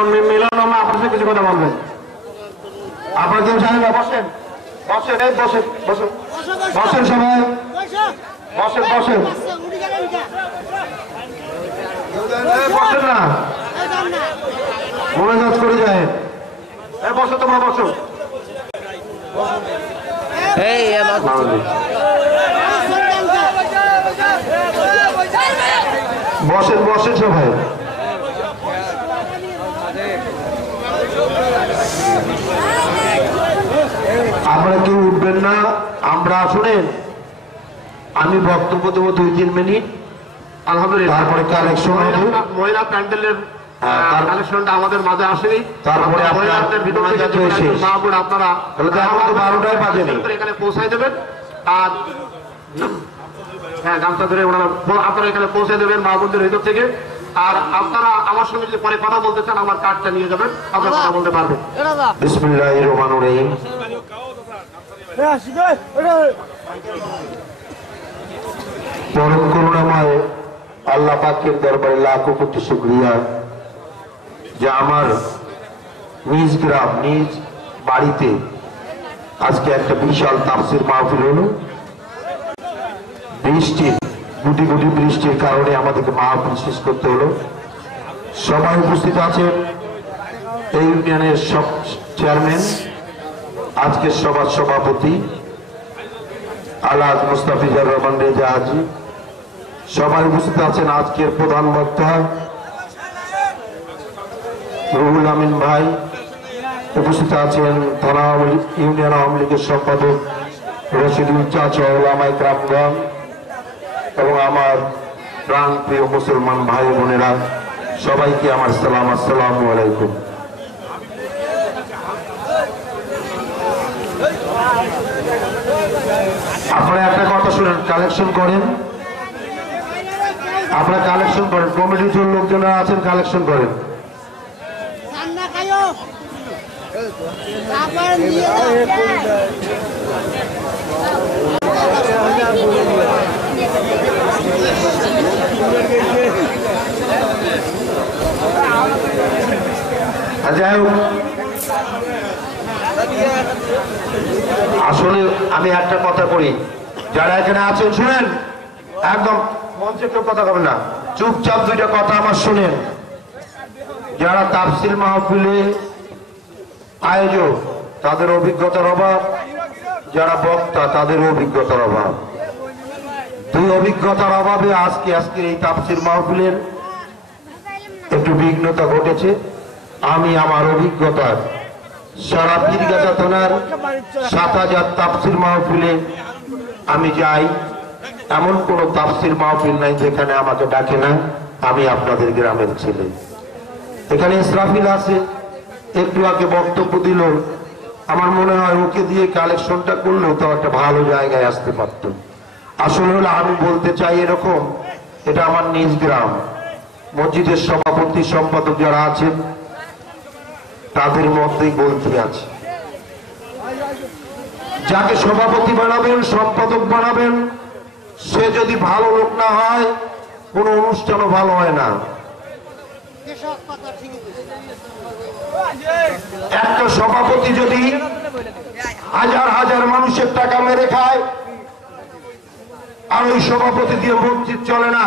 মিলন মামা আপনার সাথে কিছু কথা বলবেন? আপনার কেউ সাহেব বসেন। বসেন এই বসেন বসেন। বসেন সবাই। বসেন বসেন। এই বসেন না। কাজ করে যায় বসো তোমরা বসো। এই বসেন বসেন সবাই। আপনারা কেউ উঠবেন না। আমরা শুনেন আমি বক্তব্য দেবো দুই তিন মিনিট। আলহামদুলিল্লাহ। তারপরে কালেকশন মহিলা প্যান্ডেলের হ্যাঁ, কালেকশনটা আমাদের মাঝে আসেনি। তারপরে মহিলাদের ভিতর থেকে মোনাজাত যে হয়েছে। কয়েকজন মা বোন আপনারা এখন তো বারোটায় বাজেনি। এখানে পৌঁছায় দেবেন। আর হ্যাঁ গামছা ধরে ওনারা আপনারা এখানে পৌঁছে দেবেন মা বোনদের ভিতর থেকে। আর আপনারা আমার সঙ্গে যদি পরে কথা বলতে চান আমার কার্ডটা নিয়ে যাবেন। আপনারা কথা বলতে পারবেন। রহিম। পরম করুণাময় আল্লাহ পাকের দরবারে লাখো কোটি শুক্রিয়া যে আমার নিজ গ্রাম, নিজ বাড়িতে আজকে একটা বিশাল তাফসির মাহফিল হলো। বৃষ্টির গুটি গুটি বৃষ্টির কারণে আমাদেরকে মাহফিল শেষ করতে হলো। সবাই উপস্থিত আছেন। এই ইউনিয়নের সব চেয়ারম্যান আজকের সভার সভাপতি আলাদ মুস্তাফিজার রহমান রেজা হাজি। সবাই উপস্থিত আছেন আজকের প্রধান বক্তা রুহুল আমিন ভাই। উপস্থিত আছেন থানা ইউনিয়ন আওয়ামী লীগের সম্পাদক রশিদুল চাচা ওলামাই গ্রামগঞ্জ এবং আমার প্রাণ প্রিয় মুসলমান ভাই বোনেরা, সবাইকে আমার সালাম, আসসালামু আলাইকুম। আপনারা একটা কথা শুনেন কালেকশন করেন। আপনারা কালেকশন করেন। কমিটির লোকজনরা আছেন কালেকশন করেন। যাই হোক। আসলে আমি একটা কথা করি। যারা এখানে আছেন, শুনেন। একদম মঞ্চে কেউ কথা বলবেন না। চুপচাপ দুইটা কথা আমার শুনেন। যারা তাফসিল মাহফিলে আয়োজক, তাদের অভিজ্ঞতার অভাব। যারা বক্তা, তাদের অভিজ্ঞতার অভাব। দুই অভিজ্ঞতার অভাবে আজকে আজকে এই তাফসির মাহফিলের একটু বিঘ্নতা ঘটেছে। আমি আমার অভিজ্ঞতার সারা পীরগাছা থানার সাত হাজার তাফসির মাহফিলে আমি যাই। এমন কোন তাফসির মাহফিল নাই যেখানে আমাকে ডাকে না। আমি আপনাদের গ্রামের ছেলে। এখানে ইসরাফিল আছে। একটু আগে বক্তব্য দিল। আমার মনে হয় ওকে দিয়ে কালেকশনটা করলেও তো একটা ভালো জায়গায় আসতে পারতো। আসলে হলো আমি বলতে চাই এরকম, এটা আমার নিজ গ্রাম। মসজিদের সভাপতি সম্পাদক যারা আছেন তাদের মধ্যেই বলতে আছে। যাকে সভাপতি বানাবেন, সম্পাদক বানাবেন, সে যদি ভালো লোক না হয়, কোনো অনুষ্ঠানও ভালো হয় না। একটা সভাপতি যদি হাজার হাজার মানুষের টাকা মেরে খায়, আর ওই সভাপতি দিয়ে মসজিদ চলে না,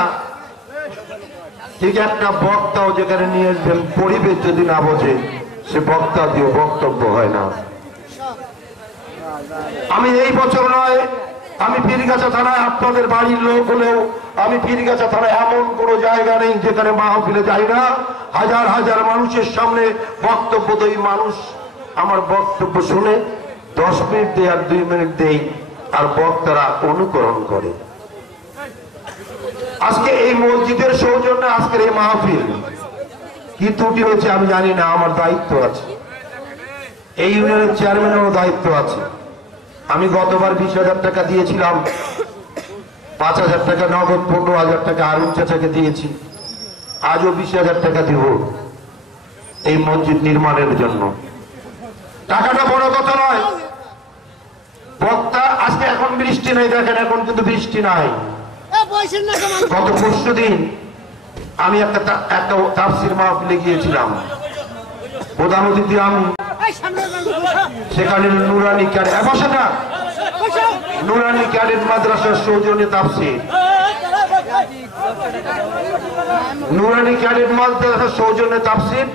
ঠিক একটা বক্তাও যেখানে নিয়ে আসবেন, পরিবেশ যদি না বোঝে সে বক্তা দিয়ে বক্তব্য হয় না। আমি এই বছর নয়, আমি পীরগাছা থানায় আপনাদের বাড়ির লোক হলেও আমি পীরগাছা থানায় এমন কোন জায়গা নেই যেখানে মাহফিলে যাই না। হাজার হাজার মানুষের সামনে বক্তব্য দেই, মানুষ আমার বক্তব্য শুনে দশ মিনিট দেয় আর দুই মিনিট দেই আর বক্তারা অনুকরণ করে। আজকে এই মসজিদের সৌজন্যে আজকের এই মাহফিল কি ত্রুটি হয়েছে আমি জানি না আমার দায়িত্ব আছে। এই ইউনিয়নের চেয়ারম্যানেরও দায়িত্ব আছে। আমি গতবার বিশ হাজার টাকা দিয়েছিলাম পাঁচ হাজার টাকা নগদ পনেরো হাজার টাকা আরুন চাচাকে দিয়েছি। আজও বিশ হাজার টাকা দিব এই মসজিদ নির্মাণের জন্য। টাকাটা বড় কথা নয়। বক্তা আজকে এখন বৃষ্টি নেই দেখেন এখন কিন্তু বৃষ্টি নাই। গত পরশু দিন আমি একটা একটা তাফসির মাহফিলে গিয়েছিলাম। প্রধান অতিথি আমি। সেখানে নুরানি ক্যাডেট নুরানি ক্যাডেট মাদ্রাসার সৌজন্যে তাফসির। নুরানি ক্যাডেট মাদ্রাসার সৌজন্যে তাফসির।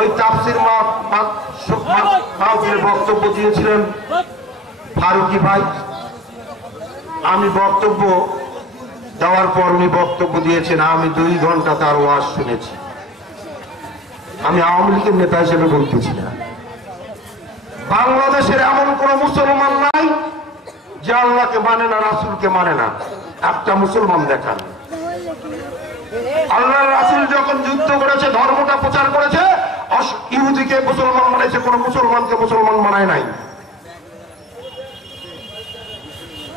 ওই তাফসির মা মা- মা- মাহফিলের বক্তব্য দিয়েছিলেন ফারুকি ভাই। আমি বক্তব্য দেওয়ার পর উনি বক্তব্য দিয়েছেন, আমি দুই ঘণ্টা তার ওয়াজ শুনেছি। আমি আওয়ামী লীগের নেতা হিসেবে বলতেছি না। বাংলাদেশের এমন কোন মুসলমান নাই যে আল্লাহকে মানে না, রাসুলকে মানে না। একটা মুসলমান দেখান। আল্লাহ রাসুল যখন যুদ্ধ করেছে, ধর্মটা প্রচার করেছে ইহুদিকে মুসলমান বানাইছে, কোন মুসলমানকে মুসলমান মানায় নাই।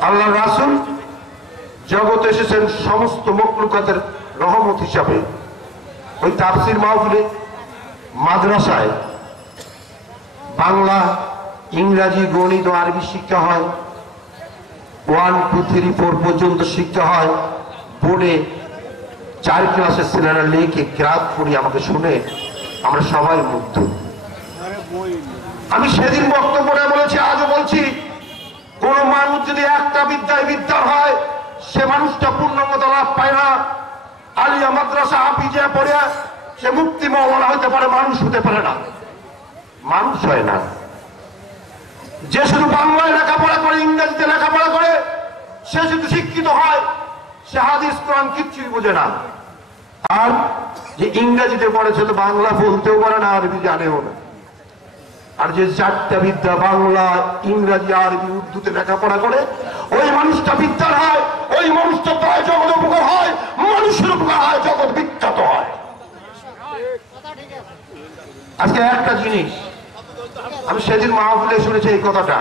আল্লাহ রাসুল জগতে এসেছেন সমস্ত মকলুকাতের রহমত হিসাবে। ওই তাফসির মাহফিলে মাদ্রাসায় বাংলা, ইংরাজি, গণিত ও আরবি শিক্ষা হয়, ওয়ান, টু, থ্রি, ফোর পর্যন্ত শিক্ষা হয়। বোর্ডে চার ক্লাসের ছেলেরা লিখে ক্রাত করি, আমাকে শুনে আমরা সবাই মুগ্ধ। আমি সেদিন বক্তব্যটা বলেছি, আজও বলছি, কোন মানুষ যদি একটা বিদ্যায় বিদ্যা হয় সে মানুষটা পূর্ণমত লাভ পায় না। আলিয়া মাদ্রাসা হাফিজে পড়ে, সে মুক্তি মহলা হতে পারে, মানুষ হতে পারে না। মানুষ হয় না। যে শুধু বাংলায় লেখাপড়া করে, ইংরেজিতে লেখাপড়া করে, সে শুধু শিক্ষিত হয়, সে হাদিস, কোরআন কিচ্ছুই বোঝে না। আর যে ইংরেজিতে পড়েছে তো বাংলা বলতেও পারে না, আরবি জানেও না। আর যে চারটা বিদ্যা বাংলা, ইংরাজি, আরবি, উর্দুতে লেখাপড়া করে, ওই মানুষটা বিদ্যার হয়। ওই মানুষটা প্রায় জগৎ উপকার হয়, মানুষের উপকার হয়, জগৎ বিখ্যাত হয়। আজকে একটা জিনিস, আমি সেদিন মাহফিলে শুনেছি এই কথাটা।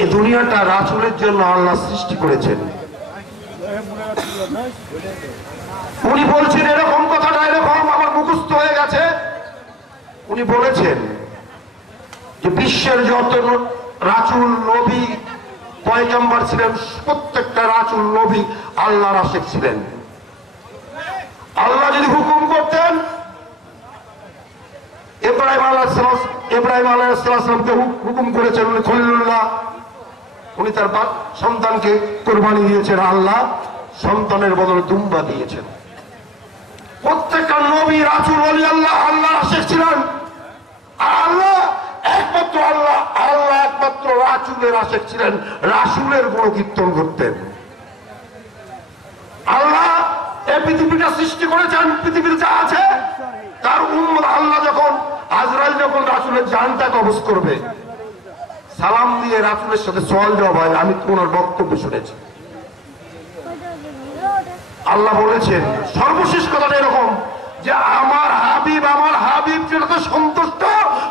এই দুনিয়াটা রাসুলের জন্য আল্লাহ সৃষ্টি করেছেন। উনি বলছেন, এরকম কথাটা এরকম আমার মুখস্থ হয়ে গেছে। উনি বলেছেন যে বিশ্বের যত রাসূল, নবী পয়গম্বর ছিলেন প্রত্যেকটা রাসূল নবী আল্লাহর আশেক ছিলেন। আল্লাহ যদি হুকুম করতেন, ইব্রাহিম আল্লাহ ইব্রাহিম আলাইসালামকে হুকুম করেছেন উনি খলিলুল্লাহ। উনি তার সন্তানকে কোরবানি দিয়েছেন, আল্লাহ সন্তানের বদলে দুম্বা দিয়েছেন। প্রত্যেকটা নবী, রাসুল আল্লাহ আল্লাহ আশেখ ছিলেন। আল্লাহ একমাত্র আল্লাহ আল্লাহ একমাত্র রাসুলের আশেখ ছিলেন, রাসুলের গুণ কীর্তন। করতেন আল্লাহ এই পৃথিবীটা সৃষ্টি করেছেন, পৃথিবীর যা আছে, তার উম্মত আল্লাহ যখন, আজরাইল যখন রাসুলের জানটা কবজ করবে, সালাম দিয়ে রাসুলের সাথে সওয়াল জবাব হয়, আমি তোমার বক্তব্য শুনেছি। আল্লাহ বলেছেন, সর্বশেষ কথাটা এরকম যে আমার হাবিব আমার হাবিব যেটাতে সন্তুষ্ট,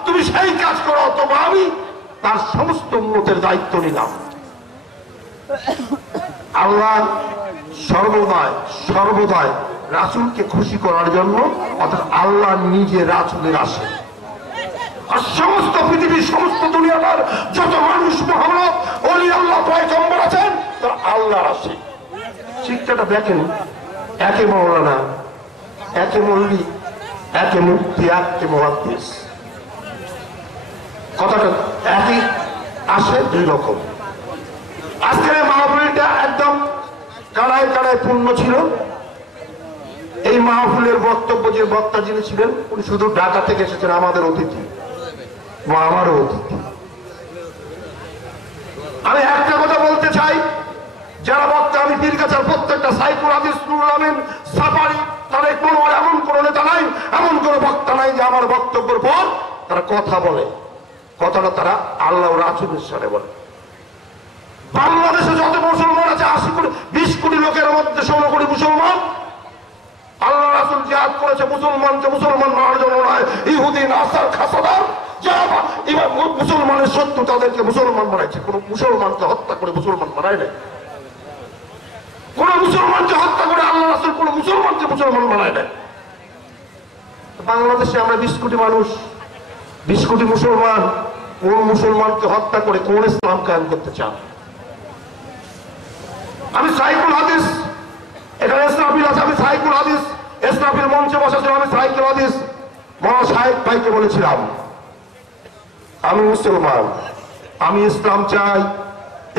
তুমি সেই কাজ করো তবে আমি তার সমস্ত উন্নতের দায়িত্ব নিলাম। আল্লাহ সর্বদাই সর্বদাই রাসুলকে খুশি করার জন্য অর্থাৎ আল্লাহ নিজে রাসুলের আসে। আর সমস্ত পৃথিবীর সমস্ত দুনিয়াটার যত মানুষ মহামানব অলি আল্লাহ আছেন, তারা আল্লাহর আসে। শিক্ষাটা দেখেন, একে মৌলানা একে মল্লি একে মুক্তি একে মহাদ্দেশ কথাটা একই আসে দুই রকম আজকের মাহফিলটা একদম কাড়ায় কাড়ায় পূর্ণ ছিল এই মাহফিলের বক্তব্য যে বক্তা যিনি ছিলেন উনি শুধু ঢাকা থেকে এসেছেন আমাদের অতিথি বা আমারও অতিথি আমি একটা কথা বলতে চাই যারা বক্তা আমি পীর প্রত্যেকটা সাইকুল হাদিস নুরুল আমিন সাফারি তাদের কোনো এমন কোনো নেতা নাই, এমন কোনো বক্তা নাই যে আমার বক্তব্যের পর তারা কথা বলে। কথাটা তারা আল্লাহ রাসুলের সাথে বলে। বাংলাদেশে যত মুসলমান আছে, আশি কোটি, বিশ কোটি লোকের মধ্যে ষোলো কোটি মুসলমান। আল্লাহ রাসুল জিহাদ করেছে মুসলমানকে মুসলমান মারার জন্য নয় ইহুদিন আসার খাসাদার মুসলমানের শত্রু তাদেরকে মুসলমান বানাইছে। কোন মুসলমানকে হত্যা করে মুসলমান বানায় নাই। কোন মুসলমানকে হত্যা করে আল্লাহ রাসুল কোন মুসলমানকে মুসলমান বানায় নাই। বাংলাদেশে আমরা বিশ কোটি মানুষ, বিশ কোটি মুসলমান, কোন মুসলমানকে হত্যা করে কোন ইসলাম কায়েম করতে চান? আমি সাইকুল হাদিস, এখানে ইসলামিল আছে, আমি সাইকুল হাদিস, ইসলামের মঞ্চে বসেছিলাম আমি সাহিত্য হাদিস। মহা সাহেব ভাইকে বলেছিলাম, আমি মুসলমান, আমি ইসলাম চাই,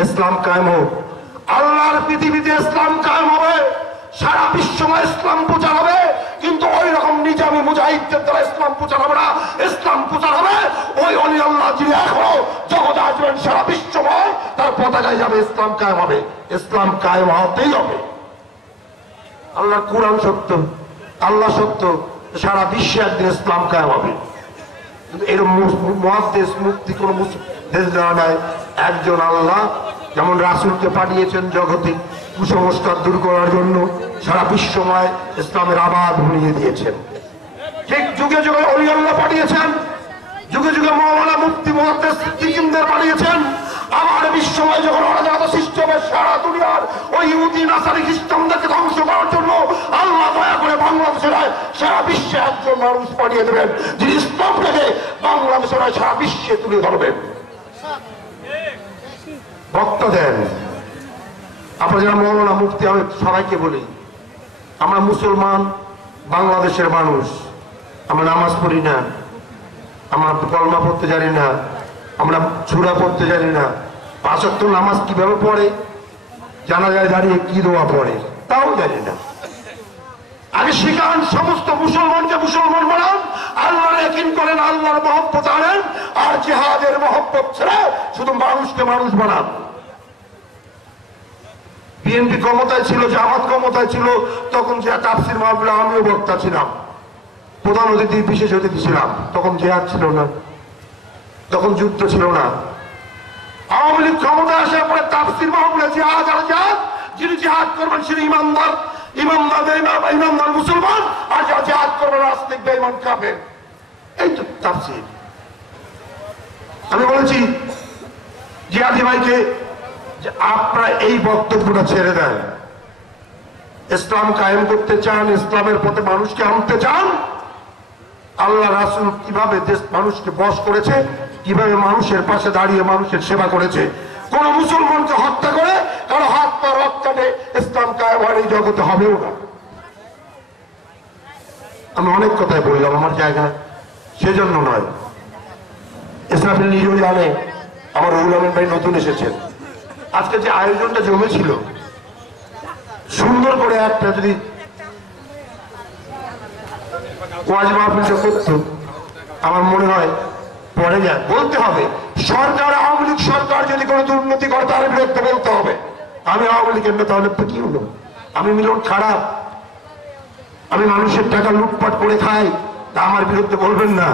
ইসলাম কায়েম হোক। আল্লাহর পৃথিবীতে ইসলাম কায়েম হবে, সারা বিশ্বময় ইসলাম প্রচার হবে, কিন্তু ওই রকম নিজামী মুজাহিদদের দ্বারা ইসলাম প্রচার হবে না। ইসলাম প্রচার হবে, ওই অলি আল্লাহ যিনি এখনও জগতে আসবেন, সারা বিশ্বময় তার পতাকায় যাবে, ইসলাম কায়েম হবে। ইসলাম কায়েম হতেই হবে। আল্লাহ কোরআন সত্য, আল্লাহ সত্য, সারা বিশ্বে একদিন ইসলাম কায়েম হবে। কিন্তু এরকম মহাদেশ মুক্তি কোন দেশ দেওয়া নাই। একজন আল্লাহ যেমন রাসুলকে পাঠিয়েছেন জগতে কুসংস্কার দূর করার জন্য সারা বিশ্বময় ইসলামের আবাদ ভুলিয়ে দিয়েছেন। ঠিক যুগে যুগে অলি আল্লাহ পাঠিয়েছেন যুগে যুগে মৌলানা মুক্তি মহাদেশ পাঠিয়েছেন। আবার বিশ্বময় যখন অরাজকতা সৃষ্টি হবে সারা দুনিয়ার ওই ইহুদি নাসারি খ্রিস্টানদেরকে ধ্বংস করার জন্য আল্লাহ দয়া করে বাংলাদেশের নয়, সারা বিশ্বে একজন মানুষ পাঠিয়ে দেবেন যিনি ইসলামটাকে বাংলাদেশের নয়, সারা বিশ্বে তুলে ধরবেন। বক্তা দেন। আপনার যারা মৌলানা মুক্তি আমি সবাইকে বলি, আমরা মুসলমান, বাংলাদেশের মানুষ। আমরা নামাজ পড়ি না, আমরা কলমা পড়তে জানি না, আমরা ছুরা পড়তে জানি না। পাঁচক্ত নামাজ কীভাবে পড়ে? জানা যায় দাঁড়িয়ে কি দোয়া পড়ে? তাও জানি না। আগে শিখান সমস্ত মুসলমানকে মুসলমান বানান। আল্লাহ করেন, আল্লাহর মহব্বত আনেন আর জেহাদের মহব্বত ছেড়ে শুধু মানুষকে মানুষ বানান। বিএনপি ক্ষমতায় ছিল, জামাত ক্ষমতায় ছিল, তখন যে তাফসির মাহফিলে আমিও বক্তা ছিলাম। প্রধান অতিথি, বিশেষ অতিথি ছিলাম। তখন জেহাদ ছিল না। তখন যুদ্ধ ছিল না। আওয়ামী লীগ ক্ষমতায় আসার পরে তাফসির মাহফিলে জেহাদ আর জেহাদ, যিনি জেহাদ করবেন তিনি ইমানদার মুসলমান কাফের। এই তো তাফসির। আমি বলেছি জিয়াদি ভাইকে যে এই বক্তব্যটা ছেড়ে দেন। ইসলাম কায়েম করতে চান, ইসলামের পথে মানুষকে আনতে চান, আল্লাহ রাসুল কীভাবে দেশ মানুষকে বস করেছে, কীভাবে মানুষের পাশে দাঁড়িয়ে মানুষের সেবা করেছে, কোন মুসলমানকে হত্যা করে কারও ইসলাম এই জগতে হবেও না। আমি অনেক কথাই বললাম আমার জায়গায় সেজন্য নয়। ইসলামের নিজেও জানে, আমার রুহুল ভাই নতুন এসেছেন। আজকে যে আয়োজনটা জমেছিল, সুন্দর করে একটা যদি ওয়াজ আমার মনে হয় পরে যায়। বলতে হবে, সরকার, আওয়ামী লীগ সরকার যদি কোনো দুর্নীতি করে, তার বিরুদ্ধে বলতে হবে। আমি আওয়ামী লীগের নেতা হলে কি হলো? আমি মিলন খারাপ। আমি মানুষের টাকা লুটপাট করে খাই। তা আমার বিরুদ্ধে বলবেন না।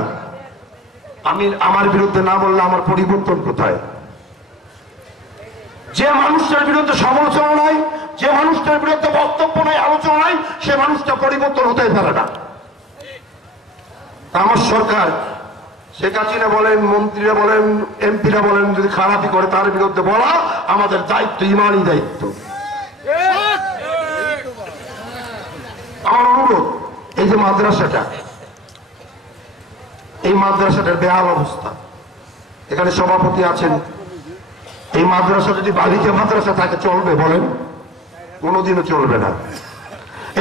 আমি আমার বিরুদ্ধে না বললে আমার পরিবর্তন কোথায়? যে মানুষটার বিরুদ্ধে সমালোচনা নাই, যে মানুষটার বিরুদ্ধে বক্তব্য নাই, আলোচনা নাই, সে মানুষটা পরিবর্তন হতে পারে না। আমার সরকার শেখ হাসিনা বলেন, মন্ত্রীরা বলেন, এমপিরা বলেন, যদি খারাপই করে তার বিরুদ্ধে বলা আমাদের দায়িত্ব, ইমানই দায়িত্ব। আমার অনুরোধ, এই যে মাদ্রাসাটা, এই মাদ্রাসাটার বেহাল অবস্থা। এখানে সভাপতি আছেন। এই মাদ্রাসা যদি বালিকা মাদ্রাসা থাকে, চলবে, বলেন। কোনোদিনও চলবে না।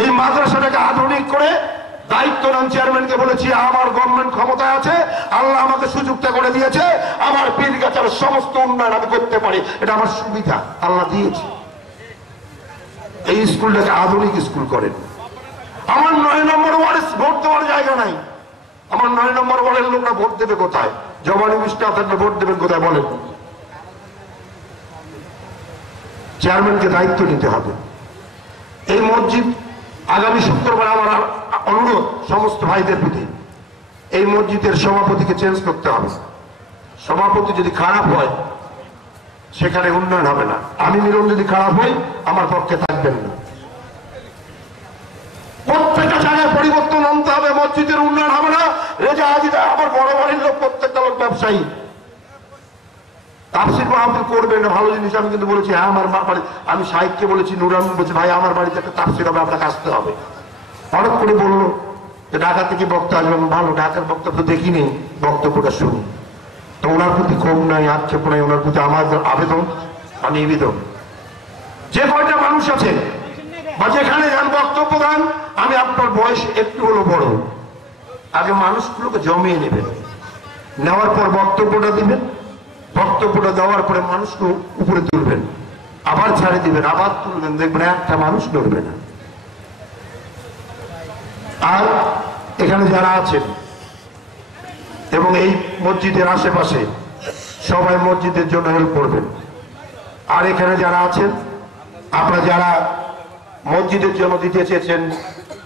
এই মাদ্রাসাটাকে আধুনিক করে দায়িত্ব নাম চেয়ারম্যানকে বলেছি, আমার গভর্নমেন্ট ক্ষমতায় আছে, আল্লাহ আমাকে সুযোগটা করে দিয়েছে, আমার পীর গাছের সমস্ত উন্নয়ন আমি করতে পারি। এটা আমার সুবিধা, আল্লাহ দিয়েছে। এই স্কুলটাকে আধুনিক স্কুল করেন। আমার নয় নম্বর ওয়ার্ডে ভোট দেওয়ার জায়গা নাই। আমার নয় নম্বর ওয়ার্ডের লোকরা ভোট দেবে কোথায়? জবানি মিষ্টি থাকলে ভোট দেবেন কোথায় বলেন? চেয়ারম্যানকে দায়িত্ব নিতে হবে। এই মসজিদ আগামী শুক্রবার আমার অনুরোধ সমস্ত ভাইদের প্রতি, এই মসজিদের সভাপতিকে চেঞ্জ করতে হবে। সভাপতি যদি খারাপ হয়, সেখানে উন্নয়ন হবে না। আমি মিলন যদি খারাপ হই, আমার পক্ষে থাকবেন না। প্রত্যেকটা জায়গায় পরিবর্তন আনতে হবে, মসজিদের উন্নয়ন হবে না। রেজা হাজিরা আমার বড় বাড়ির লোক, প্রত্যেকটা লোক ব্যবসায়ী। তাফসির মাহফিল করবেন না ভালো জিনিস, আমি কিন্তু বলেছি হ্যাঁ আমার বাড়ি আমি সাহিত্যকে বলেছি, নুরান বলছি, ভাই, আমার বাড়িতে একটা তাফসির হবে, আপনাকে আসতে হবে। হঠাৎ করে বলল, যে ঢাকা থেকে বক্তা আসবেন, ভালো, ঢাকার বক্তব্য দেখিনি, বক্তব্যটা শুনি তো ওনার প্রতি ক্ষোভ নাই, আক্ষেপ নাই, ওনার প্রতি আমার আবেদন আর নিবেদন। যে কয়টা মানুষ আছে, বা যেখানে যান, বক্তব্য দেন, আমি আপনার বয়স একটু হলো বড়। আগে মানুষগুলোকে জমিয়ে নেবেন। নেওয়ার পর বক্তব্যটা দিবেন। বক্তব্যটা দেওয়ার পরে মানুষকে উপরে তুলবেন। আবার ছাড়ে দিবেন, আবার তুলবেন, দেখবেন একটা মানুষ নড়বে না। আর এখানে যারা আছেন এবং এই মসজিদের আশেপাশে সবাই মসজিদের জন্য হেল্প করবেন। আর এখানে যারা আছেন, আপনারা যারা মসজিদের জন্য দিতে চেয়েছেন,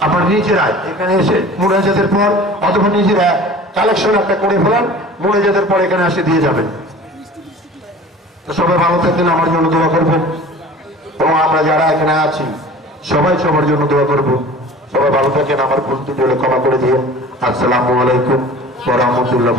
আপনারা নিজেরাই এখানে এসে মুনাজাতের পর অথবা নিজেরা কালেকশন একটা করে ফেলান, মুনাজাতের পর এখানে এসে দিয়ে যাবেন। সবাই ভালো থাকবেন, আমার জন্য দোয়া করবেন। এবং আমরা যারা এখানে আছি, সবাই সবার জন্য দোয়া করব। সবাই ভালো থাকেন আমার ভুল জলে ক্ষমা করে দিয়ে আসসালামু আলাইকুম ওয়া রাহমাতুল্লাহি